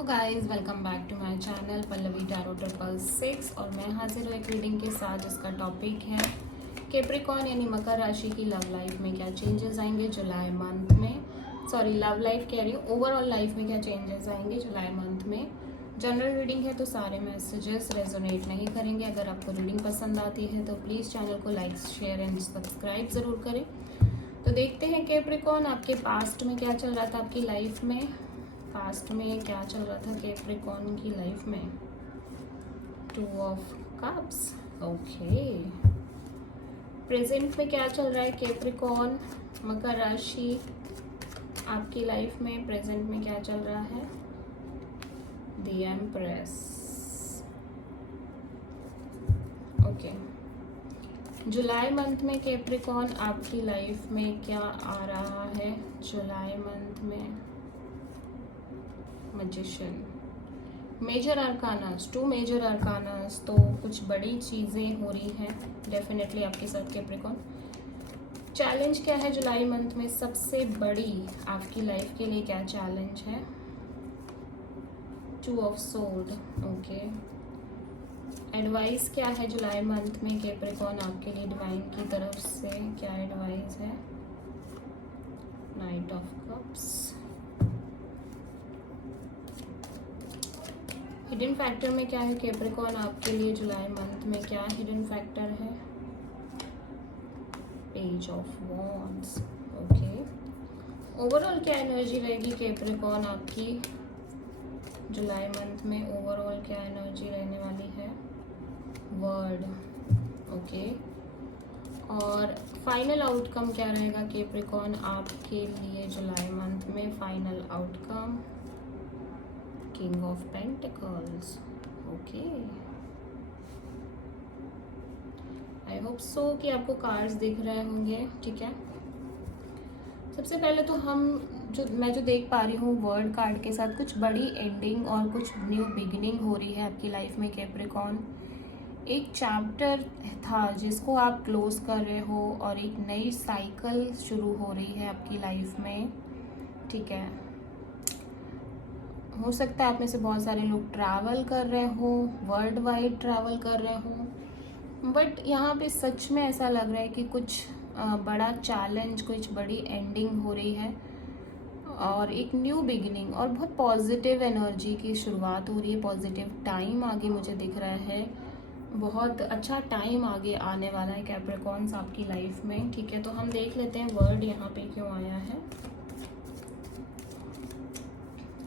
Hello guys, welcome back to my channel Pallavi tarot triple 6 और मैं हाजिर हूँ एक रीडिंग के साथ जिसका टॉपिक है कैप्रिकॉर्न यानी मकर राशि की लव लाइफ में क्या चेंजेस आएंगे जुलाई मंथ में। सॉरी, लव लाइफ कह रही हूँ, ओवरऑल लाइफ में क्या चेंजेस आएंगे जुलाई मंथ में। जनरल रीडिंग है तो सारे मैसेजेस रेजोनेट नहीं करेंगे। अगर आपको रीडिंग पसंद आती है तो प्लीज़ चैनल को लाइक, शेयर एंड सब्सक्राइब ज़रूर करें। तो देखते हैं कैप्रिकॉर्न आपके पास्ट में क्या चल रहा था, आपकी लाइफ में पास्ट में क्या चल रहा था कैप्रिकॉर्न की लाइफ में। 2 ऑफ कप्स, ओके। प्रेजेंट में क्या चल रहा है कैप्रिकॉर्न मकर राशि आपकी लाइफ में, प्रेजेंट में क्या चल रहा है। The empress, okay. July month में कैप्रिकॉर्न आपकी लाइफ में क्या आ रहा है जुलाई मंथ में। मैजिशियन, मेजर आर्कानास, 2 मेजर आर्कानास, तो कुछ बड़ी चीज़ें हो रही हैं डेफिनेटली आपके साथ कैप्रिकॉर्न। चैलेंज क्या है जुलाई मंथ में, सबसे बड़ी आपकी लाइफ के लिए क्या चैलेंज है। 2 ऑफ सोर्ड, ओके। एडवाइस क्या है जुलाई मंथ में कैप्रिकॉर्न आपके लिए डिवाइन की तरफ से, क्या एडवाइस है। Knight of cups, hidden factor में क्या है कैप्रिकॉर्न आपके लिए जुलाई मंथ में, क्या हिडन फैक्टर है। Page of wands, okay. Overall क्या एनर्जी रहेगी कैप्रिकॉर्न आपकी जुलाई मंथ में, ओवरऑल क्या एनर्जी रहने वाली है। Word, okay. और फाइनल आउटकम क्या रहेगा कैप्रिकॉर्न आपके लिए जुलाई मंथ में, final outcome. King of pentacles, okay. I hope so कि आपको कार्ड्स दिख रहे होंगे, ठीक है। सबसे पहले तो मैं जो देख पा रही हूँ वर्ड कार्ड के साथ कुछ बड़ी एंडिंग और कुछ न्यू बिगिनिंग हो रही है आपकी लाइफ में कैप्रिकॉर्न। एक चैप्टर था जिसको आप क्लोज कर रहे हो और एक नई साइकिल शुरू हो रही है आपकी लाइफ में, ठीक है। हो सकता है आप में से बहुत सारे लोग ट्रैवल कर रहे हो, वर्ल्ड वाइड ट्रैवल कर रहे हो, बट यहाँ पे सच में ऐसा लग रहा है कि कुछ बड़ा चैलेंज, कुछ बड़ी एंडिंग हो रही है और एक न्यू बिगिनिंग और बहुत पॉजिटिव एनर्जी की शुरुआत हो रही है। पॉजिटिव टाइम आगे मुझे दिख रहा है, बहुत अच्छा टाइम आगे आने वाला है कैप्रिकॉर्न्स आपकी लाइफ में, ठीक है। तो हम देख लेते हैं वर्ड यहाँ पे क्यों आया है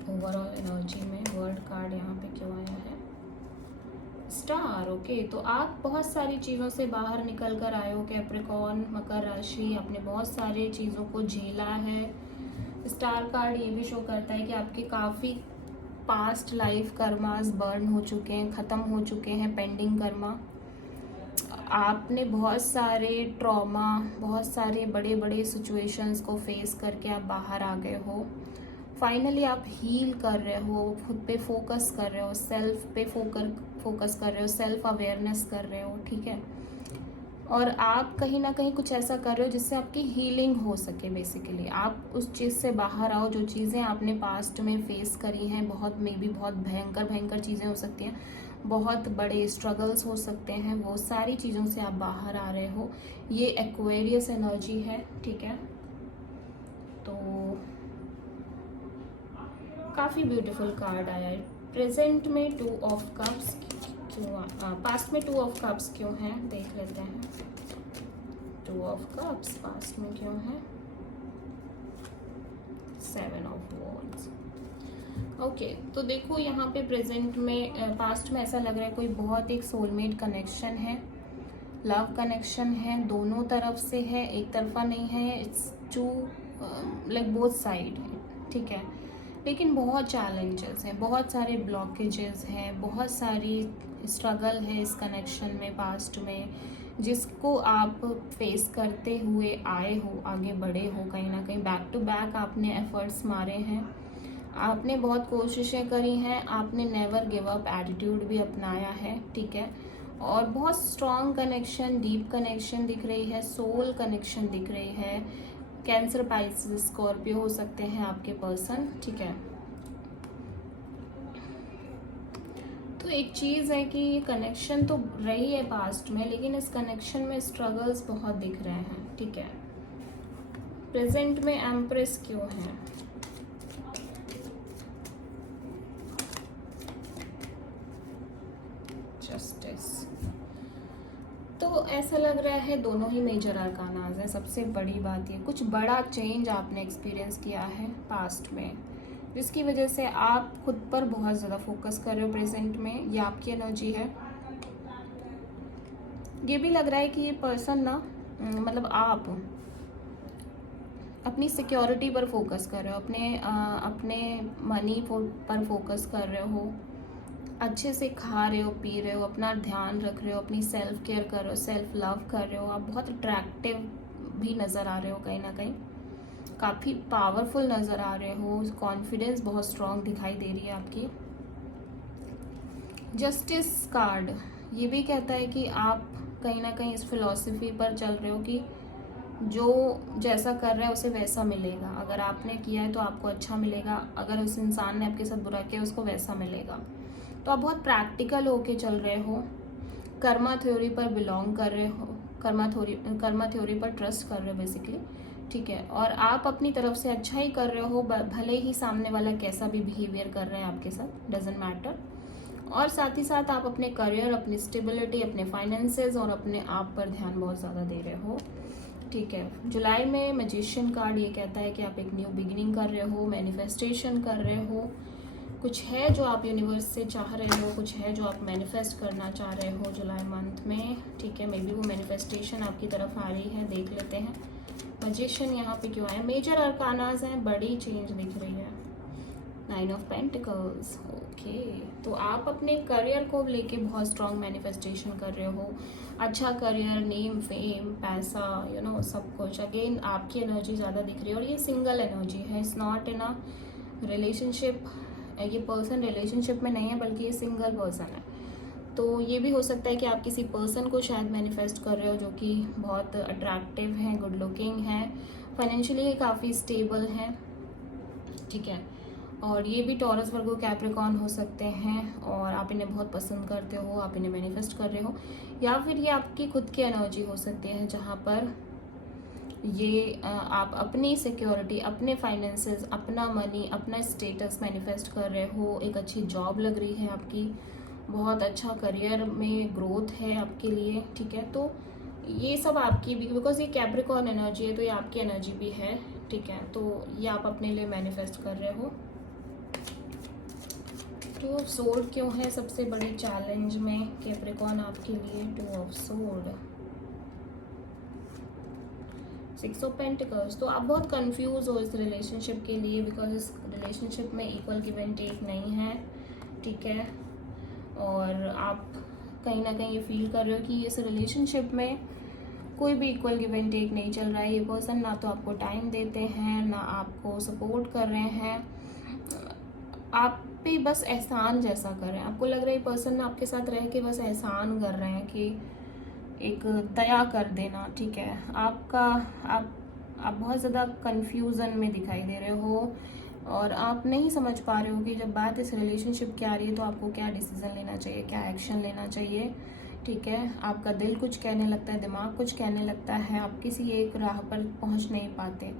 ओवरऑल एनर्जी में, वर्ड कार्ड यहाँ पे क्यों आया है। Star, okay. तो आप बहुत सारी चीज़ों से बाहर निकल कर आए हो कैप्रिकॉर्न मकर राशि, आपने बहुत सारी चीज़ों को झेला है। स्टार कार्ड ये भी शो करता है कि आपके काफ़ी पास्ट लाइफ कर्मास बर्न हो चुके हैं, ख़त्म हो चुके हैं, पेंडिंग कर्मा। आपने बहुत सारे ट्रॉमा, बहुत सारे बड़े बड़े सिचुएशंस को फेस करके आप बाहर आ गए हो। फाइनली आप हील कर रहे हो, खुद पे फोकस कर रहे हो, सेल्फ पे फोकस कर रहे हो, सेल्फ अवेयरनेस कर रहे हो, ठीक है। और आप कहीं ना कहीं कुछ ऐसा कर रहे हो जिससे आपकी हीलिंग हो सके। बेसिकली आप उस चीज़ से बाहर आओ जो चीज़ें आपने पास्ट में फेस करी हैं, बहुत मे बी बहुत भयंकर भयंकर चीज़ें हो सकती हैं, बहुत बड़े स्ट्रगल्स हो सकते हैं, वो सारी चीज़ों से आप बाहर आ रहे हो। ये एक्वेरियस एनर्जी है, ठीक है। तो काफ़ी ब्यूटीफुल कार्ड आया है। प्रेजेंट में 2 ऑफ कप्स क्यों, पास्ट में 2 ऑफ कप्स क्यों हैं देख लेते हैं। 2 ऑफ कप्स पास्ट में क्यों है। 7 ऑफ वॉन्ड्स, ओके। तो देखो यहाँ पे प्रेजेंट में, पास्ट में ऐसा लग रहा है कोई बहुत एक सोलमेट कनेक्शन है, लव कनेक्शन है, दोनों तरफ से है, एक तरफा नहीं है। इट्स 2 लाइक बोथ साइड है, ठीक है। लेकिन बहुत चैलेंजेस हैं, बहुत सारे ब्लॉकेजेस हैं, बहुत सारी स्ट्रगल है इस कनेक्शन में पास्ट में, जिसको आप फेस करते हुए आए हो, आगे बढ़े हो। कहीं ना कहीं बैक टू बैक आपने एफर्ट्स मारे हैं, आपने बहुत कोशिशें करी हैं, आपने नेवर गिव अप एटीट्यूड भी अपनाया है, ठीक है। और बहुत स्ट्रॉन्ग कनेक्शन, डीप कनेक्शन दिख रही है, सोल कनेक्शन दिख रही है। कैंसर, पाइसेस, स्कॉर्पियो हो सकते हैं आपके पर्सन, ठीक है। एक चीज़ है कि ये कनेक्शन तो रही है पास्ट में, लेकिन इस कनेक्शन में स्ट्रगल्स बहुत दिख रहे हैं, ठीक है। प्रेजेंट में एम्प्रेस क्यों है? जस्टिस। तो ऐसा लग रहा है दोनों ही मेजर अरकानाज है। सबसे बड़ी बात ये, कुछ बड़ा चेंज आपने एक्सपीरियंस किया है पास्ट में, जिसकी वजह से आप खुद पर बहुत ज़्यादा फोकस कर रहे हो प्रेजेंट में। ये आपकी एनर्जी है। ये भी लग रहा है कि ये पर्सन ना, मतलब आप अपनी सिक्योरिटी पर फोकस कर रहे हो, अपने मनी पर फोकस कर रहे हो, अच्छे से खा रहे हो, पी रहे हो, अपना ध्यान रख रहे हो, अपनी सेल्फ केयर कर रहे हो, सेल्फ लव कर रहे हो। आप बहुत अट्रैक्टिव भी नज़र आ रहे हो, कहीं ना कहीं काफ़ी पावरफुल नज़र आ रहे हो, कॉन्फिडेंस बहुत स्ट्रांग दिखाई दे रही है आपकी। जस्टिस कार्ड ये भी कहता है कि आप कहीं ना कहीं इस फिलॉसफी पर चल रहे हो कि जो जैसा कर रहा है उसे वैसा मिलेगा। अगर आपने किया है तो आपको अच्छा मिलेगा, अगर उस इंसान ने आपके साथ बुरा किया उसको वैसा मिलेगा। तो आप बहुत प्रैक्टिकल होके चल रहे हो, कर्मा थ्योरी पर बिलोंग कर रहे हो, कर्मा थ्योरी पर ट्रस्ट कर रहे हो बेसिकली, ठीक है। और आप अपनी तरफ से अच्छा ही कर रहे हो, भले ही सामने वाला कैसा भी बिहेवियर कर रहे हैं आपके साथ, डजेंट मैटर। और साथ ही साथ आप अपने करियर, अपनी स्टेबिलिटी, अपने फाइनेंसेस और अपने आप पर ध्यान बहुत ज़्यादा दे रहे हो, ठीक है। जुलाई में मैजिशियन कार्ड ये कहता है कि आप एक न्यू बिगिनिंग कर रहे हो, मैनिफेस्टेशन कर रहे हो, कुछ है जो आप यूनिवर्स से चाह रहे हो, कुछ है जो आप मैनिफेस्ट करना चाह रहे हो जुलाई मंथ में, ठीक है। मे बी वो मैनिफेस्टेशन आपकी तरफ आ रही है, देख लेते हैं। मैजिशियन यहाँ पे क्यों है? मेजर अरकानाज हैं, बड़ी चेंज दिख रही है। 9 ऑफ पेंटिकल्स, ओके। तो आप अपने करियर को लेके बहुत स्ट्रांग मैनिफेस्टेशन कर रहे हो, अच्छा करियर, नेम, फेम, पैसा, सब कुछ। अगेन आपकी एनर्जी ज़्यादा दिख रही है और ये सिंगल एनर्जी है, it's not in a relationship. ये पर्सन रिलेशनशिप में नहीं है, बल्कि ये सिंगल पर्सन है। तो ये भी हो सकता है कि आप किसी पर्सन को शायद मैनिफेस्ट कर रहे हो जो कि बहुत अट्रैक्टिव है, गुड लुकिंग है, फाइनेंशियली काफ़ी स्टेबल है, ठीक है। और ये भी टॉरस, वर्गो, कैप्रिकॉर्न हो सकते हैं और आप इन्हें बहुत पसंद करते हो, आप इन्हें मैनिफेस्ट कर रहे हो। या फिर ये आपकी खुद की एनर्जी हो सकती है जहाँ पर ये आप अपनी सिक्योरिटी, अपने फाइनेंसेस, अपना मनी, अपना स्टेटस मैनिफेस्ट कर रहे हो। एक अच्छी जॉब लग रही है आपकी, बहुत अच्छा करियर में ग्रोथ है आपके लिए, ठीक है। तो ये सब आपकी भी, बिकॉज ये कैप्रिकॉर्न एनर्जी है तो ये आपकी एनर्जी भी है, ठीक है। तो ये आप अपने लिए मैनिफेस्ट कर रहे हो। टू ऑफ सोर्ड क्यों है सबसे बड़ी चैलेंज में कैप्रिकॉर्न आपके लिए? Two of sword, 6 of pentacles. तो आप बहुत कंफ्यूज हो इस रिलेशनशिप के लिए, बिकॉज इस रिलेशनशिप में इक्वल गिव एंड टेक नहीं है, ठीक है। और आप कहीं ना कहीं ये फील कर रहे हो कि इस रिलेशनशिप में कोई भी इक्वल गिव एंड टेक नहीं चल रहा है। ये पर्सन ना तो आपको टाइम देते हैं, ना आपको सपोर्ट कर रहे हैं, आप पे बस एहसान जैसा कर रहे हैं। आपको लग रहा है ये पर्सन ना आपके साथ रह के बस एहसान कर रहे हैं कि एक दया कर देना, ठीक है। आप बहुत ज़्यादा कन्फ्यूज़न में दिखाई दे रहे हो और आप नहीं समझ पा रहे हो कि जब बात इस रिलेशनशिप की आ रही है तो आपको क्या डिसीज़न लेना चाहिए, क्या एक्शन लेना चाहिए, ठीक है। आपका दिल कुछ कहने लगता है, दिमाग कुछ कहने लगता है, आप किसी एक राह पर पहुंच नहीं पाते।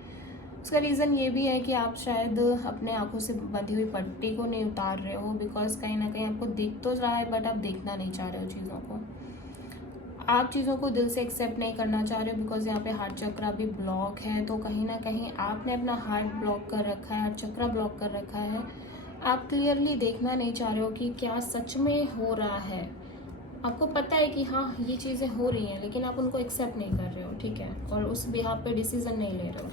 उसका रीज़न ये भी है कि आप शायद अपने आंखों से बंधी हुई पट्टी को नहीं उतार रहे हो, बिकॉज कहीं ना कहीं आपको दिख तो रहा है बट आप देखना नहीं चाह रहे हो चीज़ों को। आप चीज़ों को दिल से एक्सेप्ट नहीं करना चाह रहे हो, बिकॉज यहाँ पे हार्ट चक्रा भी ब्लॉक है। तो कहीं ना कहीं आपने अपना हार्ट ब्लॉक कर रखा है, हार्ट चक्रा ब्लॉक कर रखा है। आप क्लियरली देखना नहीं चाह रहे हो कि क्या सच में हो रहा है। आपको पता है कि हाँ ये चीज़ें हो रही हैं, लेकिन आप उनको एक्सेप्ट नहीं कर रहे हो, ठीक है। और उस बिहाफ पे डिसीजन नहीं ले रहे हो।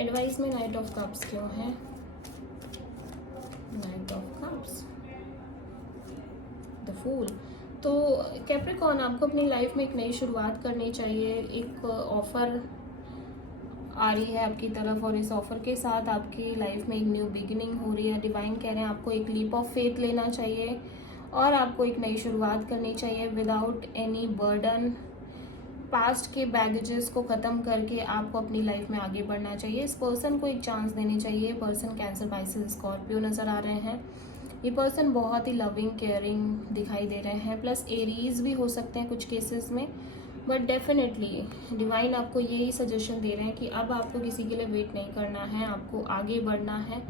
एडवाइस में नाइट ऑफ कप्स क्यों है? Knight of cups, the fool. तो कैप्रिकॉर्न, आपको अपनी लाइफ में एक नई शुरुआत करनी चाहिए। एक ऑफर आ रही है आपकी तरफ और इस ऑफर के साथ आपकी लाइफ में एक न्यू बिगिनिंग हो रही है। डिवाइन कह रहे हैं आपको एक लीप ऑफ फेथ लेना चाहिए और आपको एक नई शुरुआत करनी चाहिए विदाउट एनी बर्डन। पास्ट के बैगेजेस को ख़त्म करके आपको अपनी लाइफ में आगे बढ़ना चाहिए। इस पर्सन को एक चांस देनी चाहिए। पर्सन कैंसर, पाइसेस, स्कॉर्पियो नज़र आ रहे हैं। ये पर्सन बहुत ही लविंग केयरिंग दिखाई दे रहे हैं, प्लस एरीज भी हो सकते हैं कुछ केसेस में, बट डेफिनेटली डिवाइन आपको यही सजेशन दे रहे हैं कि अब आपको किसी के लिए वेट नहीं करना है, आपको आगे बढ़ना है।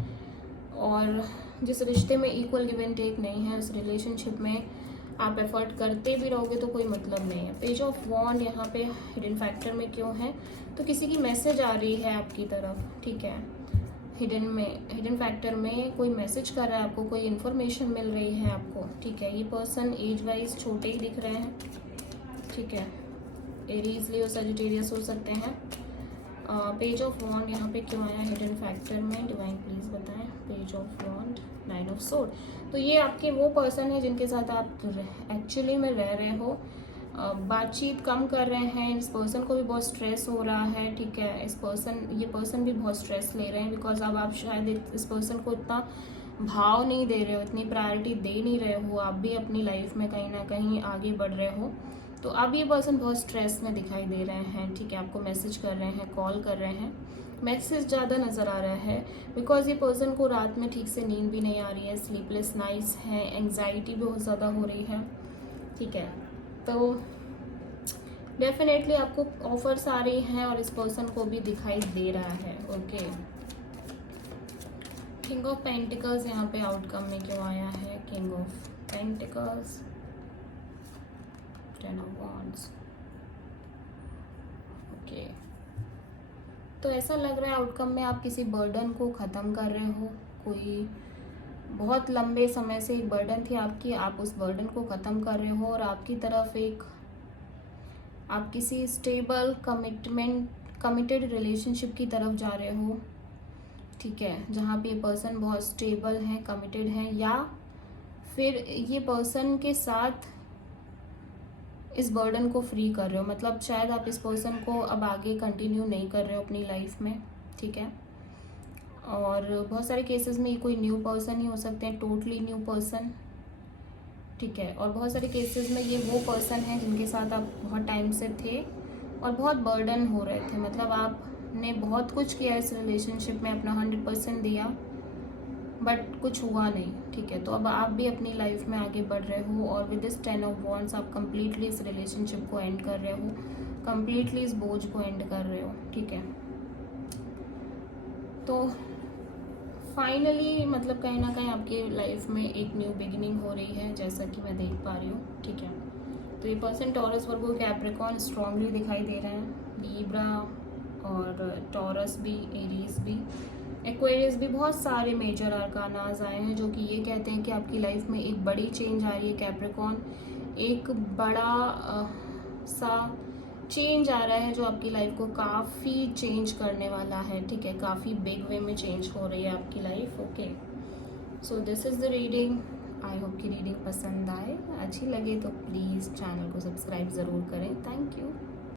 और जिस रिश्ते में इक्वल गिव एंड टेक नहीं है, उस रिलेशनशिप में आप एफर्ट करते भी रहोगे तो कोई मतलब नहीं है। पेज ऑफ वॉन्ड यहाँ पे हिडन फैक्टर में क्यों है, तो किसी की मैसेज आ रही है आपकी तरफ, ठीक है। हिडन फैक्टर में कोई मैसेज कर रहा है आपको, कोई इन्फॉर्मेशन मिल रही है आपको, ठीक है। ये पर्सन एज वाइज छोटे ही दिख रहे हैं, ठीक है। एरीज लियो सजिटेरियस हो सकते हैं। पेज ऑफ वॉन्ड यहाँ पे क्यों आया हिडन फैक्टर में, डिवाइन प्लीज बताएं। Page of wand, 9 of sword, तो ये आपके वो पर्सन है जिनके साथ आप एक्चुअली में रह रहे हो, बातचीत कम कर रहे हैं। इस पर्सन को भी बहुत स्ट्रेस हो रहा है, ठीक है। ये पर्सन भी बहुत स्ट्रेस ले रहे हैं, बिकॉज अब आप शायद इस पर्सन को इतना भाव नहीं दे रहे हो, इतनी प्रायोरिटी दे नहीं रहे हो, आप भी अपनी लाइफ में कहीं ना कहीं आगे बढ़ रहे हो। तो अब ये पर्सन बहुत स्ट्रेस में दिखाई दे रहे हैं, ठीक है। आपको मैसेज कर रहे हैं, कॉल कर रहे हैं, मैसेज ज़्यादा नज़र आ रहा है, बिकॉज ये पर्सन को रात में ठीक से नींद भी नहीं आ रही है, स्लीपलेस नाइट्स है, एंग्जाइटी भी बहुत ज़्यादा हो रही है, ठीक है। तो डेफिनेटली आपको ऑफर्स आ रही हैं और इस पर्सन को भी दिखाई दे रहा है, ओके। किंग ऑफ पेंटिकल्स यहाँ पे आउटकम में क्यों आया है, king of pentacles, 10 of wands, okay. तो ऐसा लग रहा है आउटकम में आप किसी बर्डन को ख़त्म कर रहे हो, कोई बहुत लंबे समय से एक बर्डन थी आपकी, आप उस बर्डन को ख़त्म कर रहे हो और आपकी तरफ आप किसी स्टेबल कमिटेड रिलेशनशिप की तरफ जा रहे हो, ठीक है। जहाँ पे ये पर्सन बहुत स्टेबल है, कमिटेड है, या फिर ये पर्सन के साथ इस बर्डन को फ्री कर रहे हो, मतलब शायद आप इस पर्सन को अब आगे कंटिन्यू नहीं कर रहे हो अपनी लाइफ में, ठीक है। और बहुत सारे केसेस में ये कोई न्यू पर्सन ही हो सकते हैं, टोटली न्यू पर्सन, ठीक है। और बहुत सारे केसेस में ये वो पर्सन है जिनके साथ आप बहुत टाइम से थे और बहुत बर्डन हो रहे थे, मतलब आपने बहुत कुछ किया इस रिलेशनशिप में, अपना 100% दिया, बट कुछ हुआ नहीं, ठीक है। तो अब आप भी अपनी लाइफ में आगे बढ़ रहे हो और विद दिस 10 ऑफ वॉन्ड्स आप कंप्लीटली इस रिलेशनशिप को एंड कर रहे हो, कंप्लीटली इस बोझ को एंड कर रहे हो, ठीक है। तो फाइनली मतलब कहीं ना कहीं आपकी लाइफ में एक न्यू बिगिनिंग हो रही है, जैसा कि मैं देख पा रही हूँ, ठीक है। तो ये पर्सन टॉरस, वर्गो, कैप्रिकॉर्न स्ट्रांगली दिखाई दे रहे हैं, लीब्रा और टॉरस भी, एरीज भी, एक्वेरियस भी, बहुत सारे मेजर आर्कानाज आए हैं जो कि ये कहते हैं कि आपकी लाइफ में एक बड़ी चेंज आ रही है। कैप्रिकॉर्न, एक बड़ा सा चेंज आ रहा है जो आपकी लाइफ को काफ़ी चेंज करने वाला है, ठीक है। काफ़ी बिग वे में चेंज हो रही है आपकी life, okay. So this is the reading. I hope कि रीडिंग पसंद आए, अच्छी लगे तो प्लीज़ चैनल को सब्सक्राइब ज़रूर करें। Thank you.